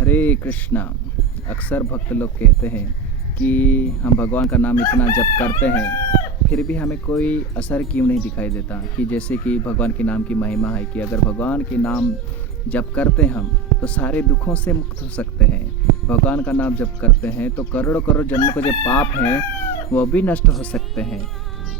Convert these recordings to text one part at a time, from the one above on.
हरे कृष्णा। अक्सर भक्त लोग कहते हैं कि हम भगवान का नाम इतना जप करते हैं फिर भी हमें कोई असर क्यों नहीं दिखाई देता। कि जैसे कि भगवान के नाम की महिमा है कि अगर भगवान के नाम जप करते हम तो सारे दुखों से मुक्त हो सकते हैं। भगवान का नाम जप करते हैं तो करोड़ों करोड़ जन्मों के जो पाप हैं वो भी नष्ट हो सकते हैं।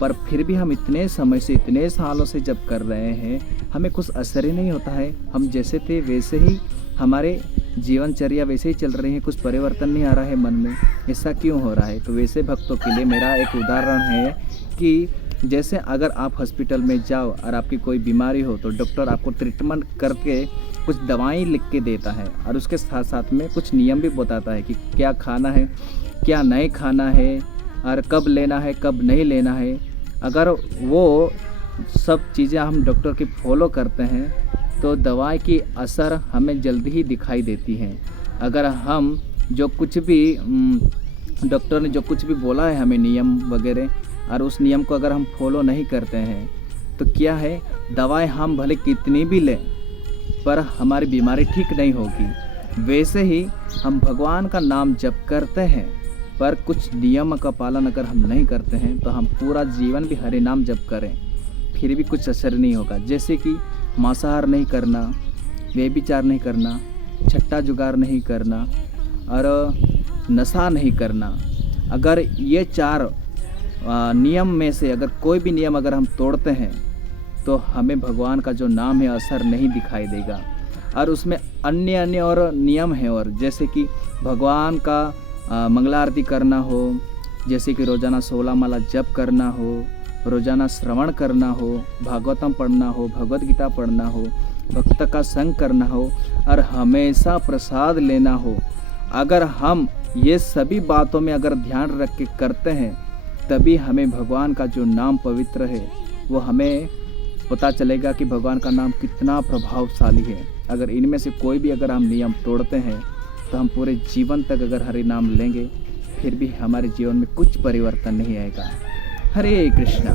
पर फिर भी हम इतने समय से इतने सालों से जप कर रहे हैं, हमें कुछ असर ही नहीं होता है। हम जैसे थे वैसे ही हमारे जीवनचर्या वैसे ही चल रही है, कुछ परिवर्तन नहीं आ रहा है मन में। ऐसा क्यों हो रहा है? तो वैसे भक्तों के लिए मेरा एक उदाहरण है कि जैसे अगर आप हॉस्पिटल में जाओ और आपकी कोई बीमारी हो तो डॉक्टर आपको ट्रीटमेंट करके कुछ दवाएं लिख के देता है और उसके साथ साथ में कुछ नियम भी बताता है कि क्या खाना है, क्या नहीं खाना है और कब लेना है, कब नहीं लेना है। अगर वो सब चीज़ें हम डॉक्टर की फॉलो करते हैं तो दवाई की असर हमें जल्दी ही दिखाई देती है। अगर हम जो कुछ भी डॉक्टर ने जो कुछ भी बोला है हमें नियम वगैरह और उस नियम को अगर हम फॉलो नहीं करते हैं तो क्या है, दवाई हम भले कितनी भी लें पर हमारी बीमारी ठीक नहीं होगी। वैसे ही हम भगवान का नाम जप करते हैं पर कुछ नियम का पालन अगर हम नहीं करते हैं तो हम पूरा जीवन भी हरे नाम जप करें फिर भी कुछ असर नहीं होगा। जैसे कि मांसाहार नहीं करना, व्यभिचार नहीं करना, छट्टा जुगार नहीं करना और नशा नहीं करना। अगर ये चार नियम में से अगर कोई भी नियम अगर हम तोड़ते हैं तो हमें भगवान का जो नाम है असर नहीं दिखाई देगा। और उसमें अन्य अन्य और नियम है, और जैसे कि भगवान का मंगला आरती करना हो, जैसे कि रोज़ाना 16 माला जप करना हो, रोज़ाना श्रवण करना हो, भागवतम पढ़ना हो, भगवत गीता पढ़ना हो, भक्त का संग करना हो और हमेशा प्रसाद लेना हो। अगर हम ये सभी बातों में अगर ध्यान रख के करते हैं तभी हमें भगवान का जो नाम पवित्र है वो हमें पता चलेगा कि भगवान का नाम कितना प्रभावशाली है। अगर इनमें से कोई भी अगर हम नियम तोड़ते हैं तो हम पूरे जीवन तक अगर हरे नाम लेंगे फिर भी हमारे जीवन में कुछ परिवर्तन नहीं आएगा। हरे कृष्णा।